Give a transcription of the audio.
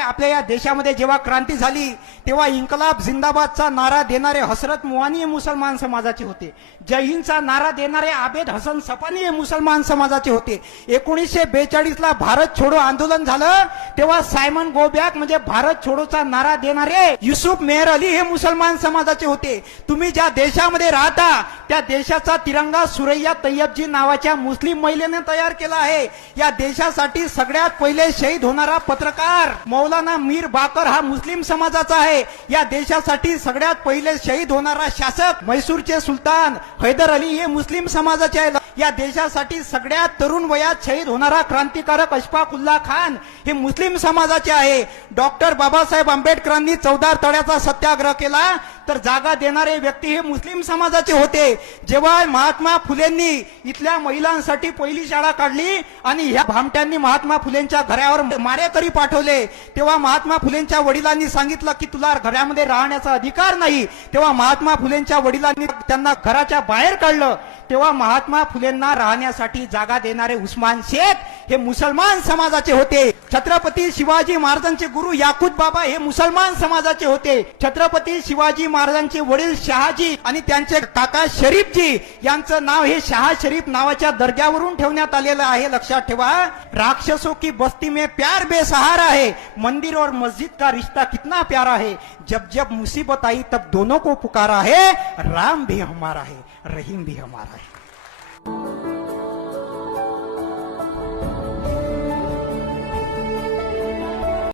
आपल्या या देशामध्ये जेव्हा क्रांती झाली तेव्हा इन्कलाब जिंदाबादचा नारा देणारे हसरत मुआनी हे मुसलमान समाजाचे होते. जय हिंदचा नारा देणारे आबेद हसन सपानी हे मुसलमान समाजाचे होते. 1942 ला भारत छोडो आंदोलन झालं तेव्हा सायमन गो बॅक म्हणजे भारत छोडोचा नारा देणारे युसुफ मेहर अली हे मुसलमान समाजाचे होते. तुम्ही ज्या देशामध्ये राहता त्या देशाचा तिरंगा सुरैया तय्यबजी नावाच्या मुस्लिम महिलेने तयार केला आहे. या देशासाठी सगळ्यात पहिले शहीद होणारा पत्रकार मौलाना मीर बाकर हा मुस्लिम समाजाचा आहे. या देशासाठी सगळ्यात पहिले शहीद होणारा शासक म्हैसूरचे सुलतान हैदर अली हे मुस्लिम समाजाचे आहे. या देशासाठी सगळ्यात तरुण वयात शहीद होणारा क्रांतिकारक अशफाक उल्ला खान हे मुस्लिम समाजाचे आहे. डॉक्टर बाबासाहेब आंबेडकरांनी 14 तळ्याचा सत्याग्रह केला तर जागा देणारे व्यक्ती हे मुस्लिम समाजाचे होते. जेव्हा महात्मा फुलेंनी इथल्या महिलांसाठी पहिली शाळा काढली आणि ह्या भामट्यांनी महात्मा फुलेंच्या घरावर मारेकरी पाठवले तेव्हा महात्मा फुलेंच्या वडिलांनी सांगितलं की तुला घरामध्ये राहण्याचा अधिकार नाही. तेव्हा महात्मा फुलेंच्या वडिलांनी त्यांना घराच्या बाहेर काढलं. तेव्हा महात्मा फुलेंना राहण्यासाठी जागा देणारे उस्मान शेख हे मुसलमान समाजाचे होते. छत्रपती शिवाजी महाराजांचे गुरु याकूत बाबा हे मुसलमान समाजाचे होते. छत्रपती शिवाजी महाराजांचे वडील शहाजी आणि त्यांचे काका शरीफजी यांचं नाव हे शाह शरीफ नावाच्या दर्ग्यावरून ठेवण्यात आलेलं आहे. लक्षात ठेवा, राक्षसों की बस्ती में प्यार बेसहारा है, मंदिर और मस्जिद का रिश्ता कितना प्यारा है, जब जब मुसीबत आई तब दोनों को पुकारा है, राम भी हमारा है, रहीम भी हमारा है.